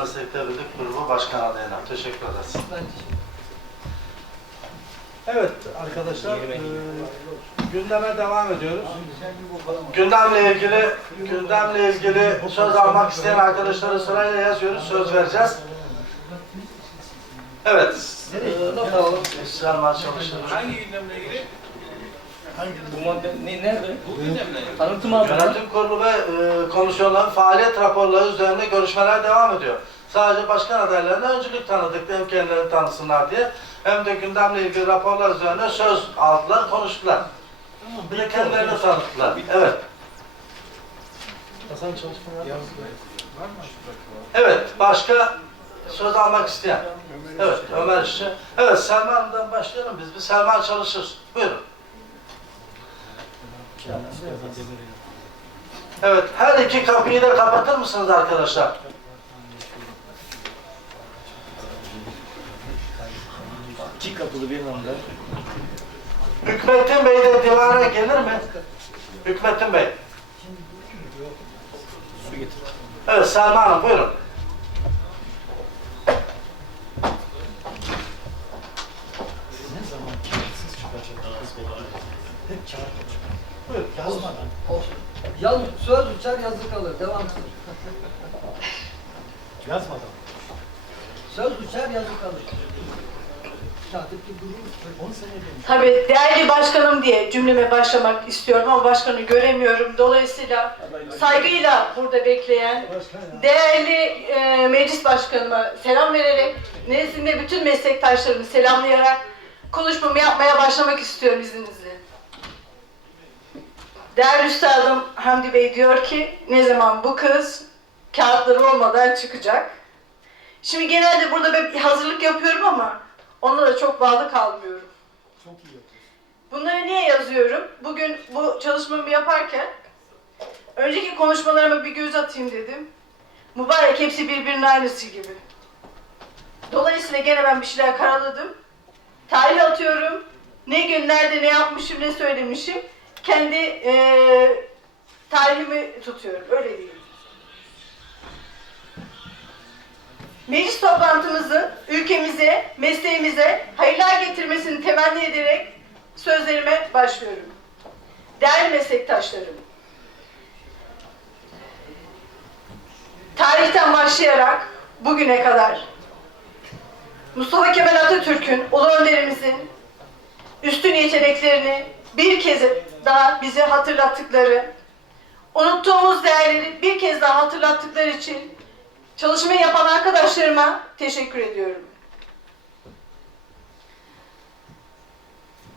Meslekler Birlik Grubu Başkan adayına. Teşekkür ederiz. Evet arkadaşlar, e, gündeme devam ediyoruz. Gündemle ilgili gündemle ilgili söz almak isteyen arkadaşları sırayla yazıyoruz, söz vereceğiz. Evet, e, not alalım. Selman Çalışır. Hangi gündemle ilgili? Bu madde ne, nerede? Bu. Tanıtım abi. Yönetim Kurulu ve e, komisyonların faaliyet raporları üzerine görüşmeler devam ediyor. Sadece başkan adaylarına öncülük tanıdık, hem kendilerini tanısınlar diye. Hem de gündemle ilgili raporlar üzerine söz aldılar, konuştular. Bir de kendilerini tanıttılar. Evet. Hasan çalışmalar. Evet, başka söz almak isteyen. Evet, Ömer İşçi. Evet, Selman'dan başlayalım biz. Bir Selman çalışır. Buyurun. Evet, her iki kapıyı da kapatır mısınız arkadaşlar? İki kapılı bir anda. Hükmettin Bey de divara gelir mi? Hükmettin Bey. Su getir. Evet, Selma Hanım. Buyurun. Olsun. Yalnız söz kalır. Devam et. Yazmadan. Söz uçar yazı kalır. Gibi durur. 10 sene demiş. Tabii değerli başkanım diye cümleme başlamak istiyorum ama başkanı göremiyorum. Dolayısıyla saygıyla burada bekleyen değerli e, meclis başkanıma selam vererek, nezdinde bütün meslektaşlarımı selamlayarak konuşmamı yapmaya başlamak istiyorum izninizle. Değerli üstadım Hamdi Bey diyor ki ne zaman bu kız kağıtları olmadan çıkacak. Şimdi genelde burada ben hazırlık yapıyorum ama ona da çok bağlı kalmıyorum. Çok iyi yapıyorsun. Bunları niye yazıyorum? Bugün bu çalışmamı yaparken önceki konuşmalarıma bir göz atayım dedim. Mübarek hepsi birbirinin aynısı gibi. Dolayısıyla gene ben bir şeyler karaladım. Tarih atıyorum. Ne gün, nerede, ne yapmışım, ne söylemişim. Kendi eee tarihimi tutuyorum. Öyle diyeyim. Meclis toplantımızın ülkemize, mesleğimize hayırlar getirmesini temenni ederek sözlerime başlıyorum. Değerli meslektaşlarım, tarihten başlayarak bugüne kadar Mustafa Kemal Atatürk'ün, ulu önderimizin üstün yeteneklerini bir kez daha bize hatırlattıkları, unuttuğumuz değerleri bir kez daha hatırlattıkları için çalışmayı yapan arkadaşlarıma teşekkür ediyorum.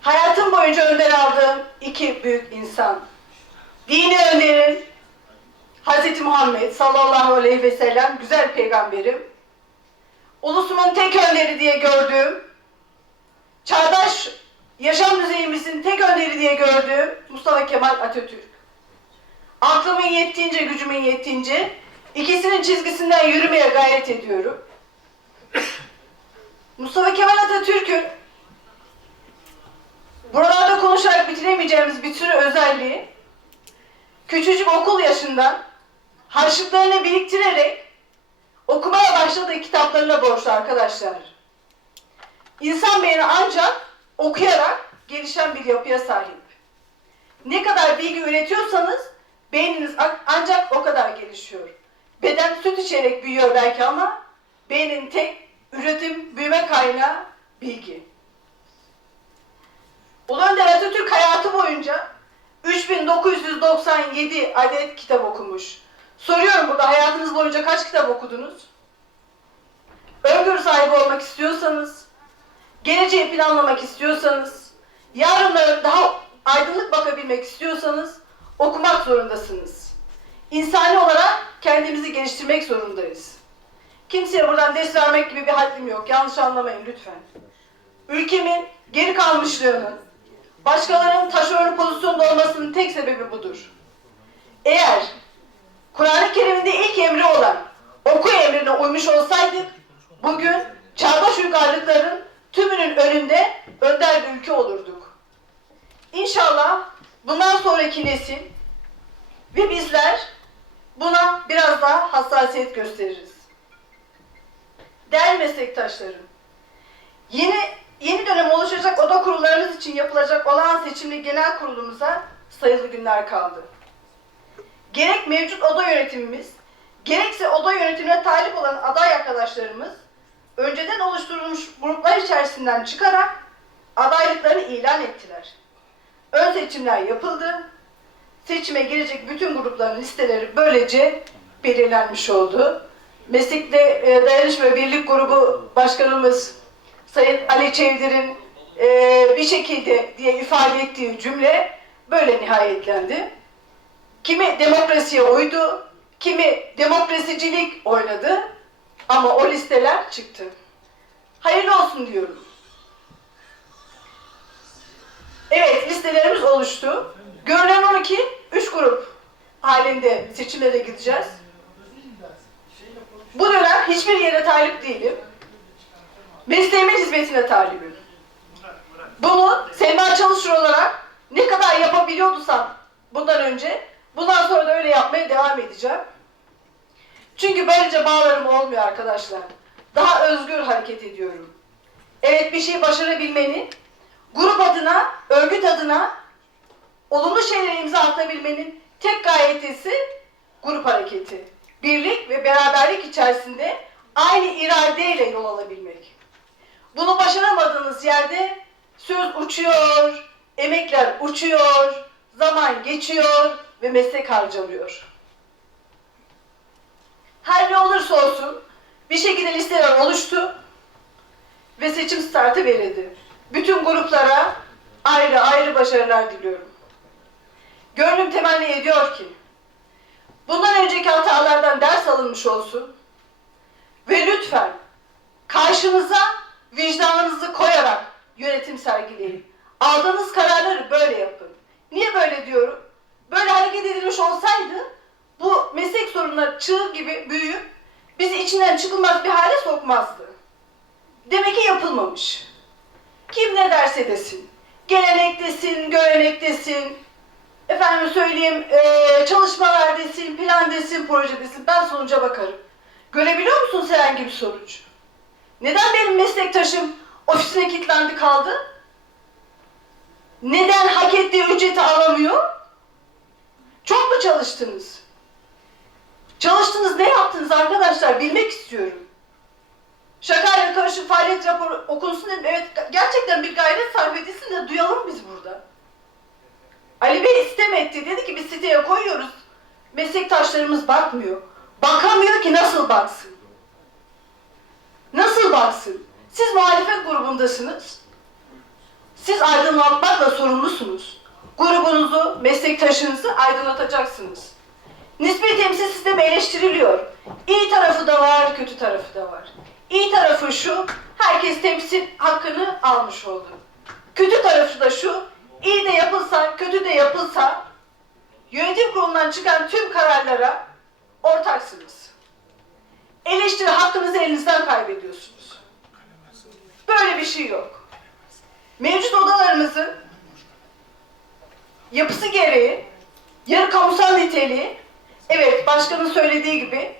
Hayatım boyunca önder aldığım iki büyük insan. Dini önderim Hz. Muhammed sallallahu aleyhi ve sellem güzel peygamberim. Ulusumun tek önderi diye gördüğüm, çağdaş yaşam düzeyimizin tek önderi diye gördüğüm Mustafa Kemal Atatürk. Aklımın yettiğince, gücümün yettiğince ikisinin çizgisinden yürümeye gayret ediyorum. Mustafa Kemal Atatürk'ün buralarda konuşarak bitiremeyeceğimiz bir sürü özelliği küçücük okul yaşından harçlıklarını biriktirerek okumaya başladığı kitaplarına borçlu arkadaşlar. İnsan beyni ancak okuyarak gelişen bir yapıya sahip. Ne kadar bilgi üretiyorsanız beyniniz ancak o kadar gelişiyor. Beden süt içerek büyüyor belki ama beynin tek üretim, büyüme kaynağı bilgi. Ulu Önder Atatürk hayatı boyunca 3997 adet kitap okumuş. Soruyorum burada hayatınız boyunca kaç kitap okudunuz? Öngörü sahibi olmak istiyorsanız, geleceği planlamak istiyorsanız, yarınlara daha aydınlık bakabilmek istiyorsanız okumak zorundasınız. İnsani olarak kendimizi geliştirmek zorundayız. Kimseye buradan ders vermek gibi bir haddim yok. Yanlış anlamayın lütfen. Ülkemin geri kalmışlığının, başkalarının taşeron pozisyonda olmasının tek sebebi budur. Eğer Kur'an-ı Kerim'de ilk emri olan oku emrine uymuş olsaydık, bugün çağdaş uygarlıkların tümünün önünde önder bir ülke olurduk. İnşallah bundan sonraki nesil ve bizler buna biraz daha hassasiyet gösteririz. meslektaşlarım, yeni yeni dönem oluşacak oda kurullarımız için yapılacak olağan seçimli genel kurulumuza sayılı günler kaldı. Gerek mevcut oda yönetimimiz, gerekse oda yönetimine talip olan aday arkadaşlarımız önceden oluşturulmuş gruplar içerisinden çıkarak adaylıklarını ilan ettiler. Ön seçimler yapıldı. Seçime girecek bütün grupların listeleri böylece belirlenmiş oldu. Meslekte e, Dayanışma Birlik Grubu Başkanımız Sayın Ali Çevdir'in e, bir şekilde diye ifade ettiği cümle böyle nihayetlendi. Kimi demokrasiye uydu, kimi demokrasicilik oynadı ama o listeler çıktı. Hayırlı olsun diyorum. Evet listelerimiz oluştu. Görünen o ki üç grup halinde seçimlere gideceğiz. Bu dönem hiçbir yere talip değilim. Mesleğimin hizmetine talibim. Bunu Selma Çalışır olarak ne kadar yapabiliyorduysam bundan önce, bundan sonra da öyle yapmaya devam edeceğim. Çünkü böylece bağlarım olmuyor arkadaşlar. Daha özgür hareket ediyorum. Evet bir şey başarabilmenin, grup adına, örgüt adına olumlu şeylere imza atabilmenin tek gayetisi grup hareketi. Birlik ve beraberlik içerisinde aynı iradeyle yol alabilmek. Bunu başaramadığınız yerde söz uçuyor, emekler uçuyor, zaman geçiyor ve meslek harcanıyor. Her ne olursa olsun bir şekilde listeler oluştu ve seçim startı verildi. Bütün gruplara ayrı ayrı başarılar diliyorum. Gönlüm temenni ediyor ki bundan önceki hatalardan ders alınmış olsun ve lütfen karşınıza vicdanınızı koyarak yönetim sergileyin. Aldığınız kararları böyle yapın. Niye böyle diyorum? Böyle hareket edilmiş olsaydı bu meslek sorunları çığ gibi büyüyüp bizi içinden çıkılmaz bir hale sokmazdı. Demek ki yapılmamış. Kim ne derse desin. Gelenek desin. Efendim söyleyeyim, eee, çalışmalar desin, plan desin, proje desin. Ben sonuca bakarım. Görebiliyor musunuz herhangi bir sonuç? Neden benim meslektaşım ofisine kilitlendi kaldı? Neden hak ettiği ücreti alamıyor? Çok mu çalıştınız? Çalıştınız ne yaptınız arkadaşlar bilmek istiyorum. Şakayla karışık faaliyet raporu okunsun dedim. Evet gerçekten bir gayret sarf edilsin de duyalım biz burada. Ali Bey istem etti. Dedi ki biz siteye koyuyoruz. Meslektaşlarımız bakmıyor. Bakamıyor ki nasıl baksın? Nasıl baksın? Siz muhalefet grubundasınız. Siz aydınlatmakla sorumlusunuz. Grubunuzu, meslektaşınızı aydınlatacaksınız. Nispi temsil sistemi eleştiriliyor. İyi tarafı da var, kötü tarafı da var. İyi tarafı şu, herkes temsil hakkını almış oldu. Kötü tarafı da şu, iyi de yapılsa, kötü de yapılsa, yönetim kurulundan çıkan tüm kararlara ortaksınız. Eleştiri hakkınızı elinizden kaybediyorsunuz. Böyle bir şey yok. Mevcut odalarımızın yapısı gereği yarı kamusal niteliği evet başkanın söylediği gibi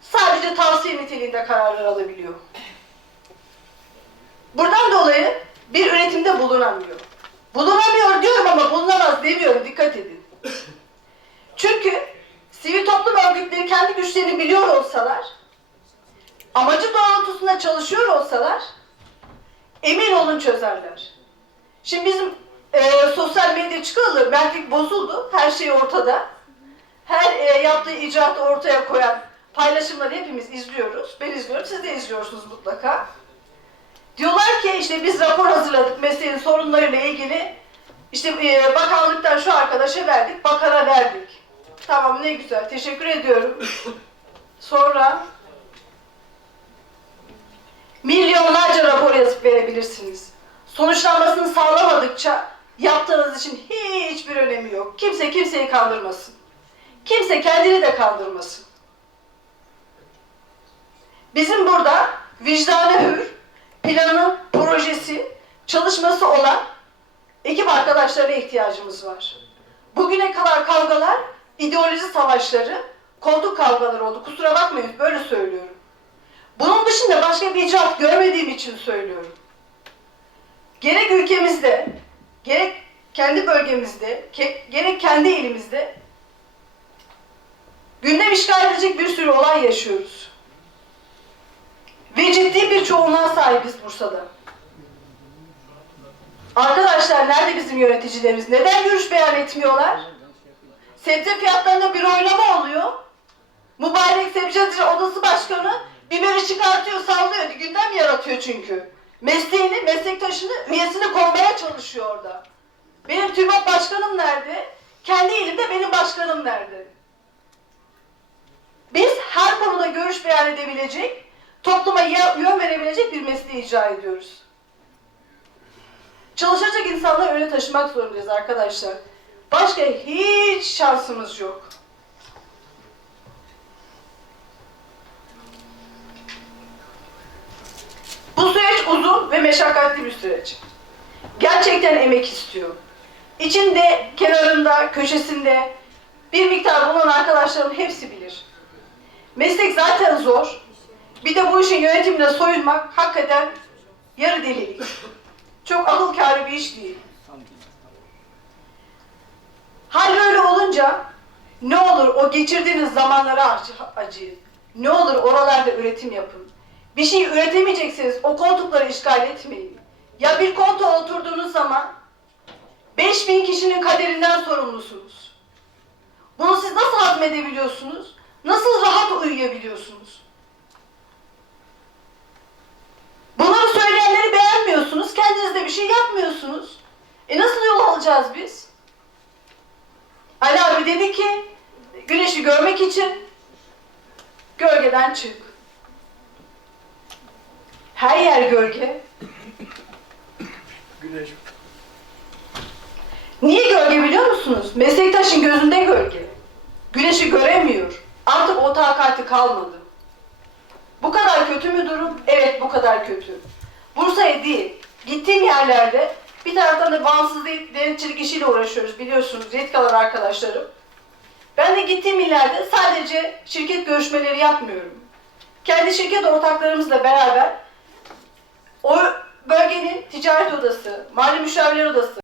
sadece tavsiye niteliğinde kararlar alabiliyor. Buradan dolayı bir üretimde bulunamıyor. Bulunamıyor diyorum ama bulunamaz demiyorum dikkat edin. Çünkü sivil toplum örgütleri kendi güçlerini biliyor olsalar amacı doğrultusunda çalışıyor olsalar emin olun çözerler. Şimdi bizim e, sosyal medya çıkalı, mertlik bozuldu. Her şey ortada. Her e, yaptığı icraatı ortaya koyan paylaşımları hepimiz izliyoruz. Ben izliyorum, siz de izliyorsunuz mutlaka. Diyorlar ki işte biz rapor hazırladık mesleğin sorunlarıyla ilgili. İşte e, bakanlıktan şu arkadaşa verdik, bakana verdik. Tamam ne güzel, teşekkür ediyorum. Sonra milyonlarca rapor yazıp verebilirsiniz. Sonuçlanmasını sağlamadıkça yaptığınız için hiçbir önemi yok. Kimse kimseyi kandırmasın. Kimse kendini de kandırmasın. Bizim burada vicdanı hür, planı, projesi, çalışması olan ekip arkadaşlarına ihtiyacımız var. Bugüne kadar kavgalar, ideoloji savaşları, koltuk kavgaları oldu. Kusura bakmayın böyle söylüyorum. Bunun dışında başka bir icraat görmediğim için söylüyorum. Gerek ülkemizde, gerek kendi bölgemizde, gerek kendi elimizde gündem işgal edecek bir sürü olay yaşıyoruz. Ve ciddi bir çoğunluğa sahibiz Bursa'da. Arkadaşlar nerede bizim yöneticilerimiz? Neden görüş beyan etmiyorlar? Sebze fiyatlarında bir oynama oluyor. Mübarek Sebzeci Odası Başkanı biberi çıkartıyor, sallıyor. Gündem yaratıyor çünkü. Mesleğini, meslektaşını, üyesini kovmaya çalışıyor orada. Benim TÜBAP başkanım nerede? Kendi elimde benim başkanım nerede? Biz her konuda görüş beyan edebilecek, topluma yön verebilecek bir mesleği icra ediyoruz. Çalışacak insanları öyle taşımak zorundayız arkadaşlar. Başka hiç şansımız yok. Bu süreç uzun ve meşakkatli bir süreç. Gerçekten emek istiyor. İçinde, kenarında, köşesinde bir miktar bulunan arkadaşlarım hepsi bilir. Meslek zaten zor. Bir de bu işin yönetimine soyunmak hakikaten yarı delilik. Çok akıl kârı bir iş değil. Hal böyle olunca ne olur o geçirdiğiniz zamanlara acı- acıyın. Ne olur oralarda üretim yapın. Bir şey üretemeyecekseniz o koltukları işgal etmeyin. Ya bir koltuğa oturduğunuz zaman 5000 kişinin kaderinden sorumlusunuz. Bunu siz nasıl hazmedebiliyorsunuz? Nasıl rahat uyuyabiliyorsunuz? Bunları söyleyenleri beğenmiyorsunuz, kendiniz de bir şey yapmıyorsunuz. E nasıl yol alacağız biz? Ali abi dedi ki, güneşi görmek için gölgeden çık. Her yer gölge. Güneş. Niye gölge biliyor musunuz? Meslektaşın gözünde gölge. Güneşi göremiyor. Artık o takati kalmadı. Bu kadar kötü mü durum? Evet bu kadar kötü. Bursa'ya değil, gittiğim yerlerde bir taraftan da bağımsız de- denetçilik işiyle uğraşıyoruz biliyorsunuz yetki arkadaşlarım. Ben de gittiğim illerde sadece şirket görüşmeleri yapmıyorum. Kendi şirket ortaklarımızla bölgenin ticaret odası, mali müşavirler odası,